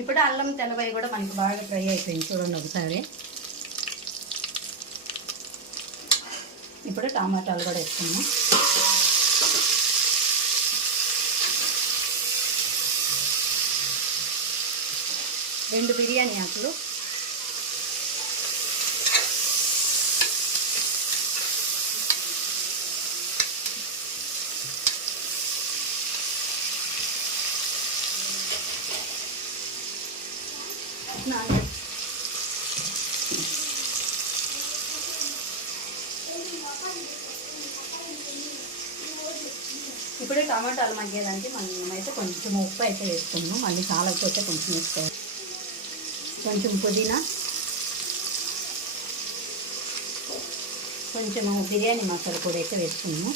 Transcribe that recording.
ఇప్పుడు అల్లం తెల్లవాయి కూడా మనకి బాగా ఫ్రై అయిపోయింది చూడండి ఒకసారి. ఇప్పుడు టమాటాలు కూడా వేసుకున్నాం. రెండు బిర్యానీ ఆకులు, ఇప్పుడు టమాటాలు మగ్గేదానికి మనమైతే కొంచెం ఉప్పు అయితే వేసుకున్నాం. మళ్ళీ చాలకపోతే కొంచెం వేసుకోవాలి. కొంచెం పుదీనా, కొంచెము బిర్యానీ మసాలా పొడి అయితే వేసుకున్నాము.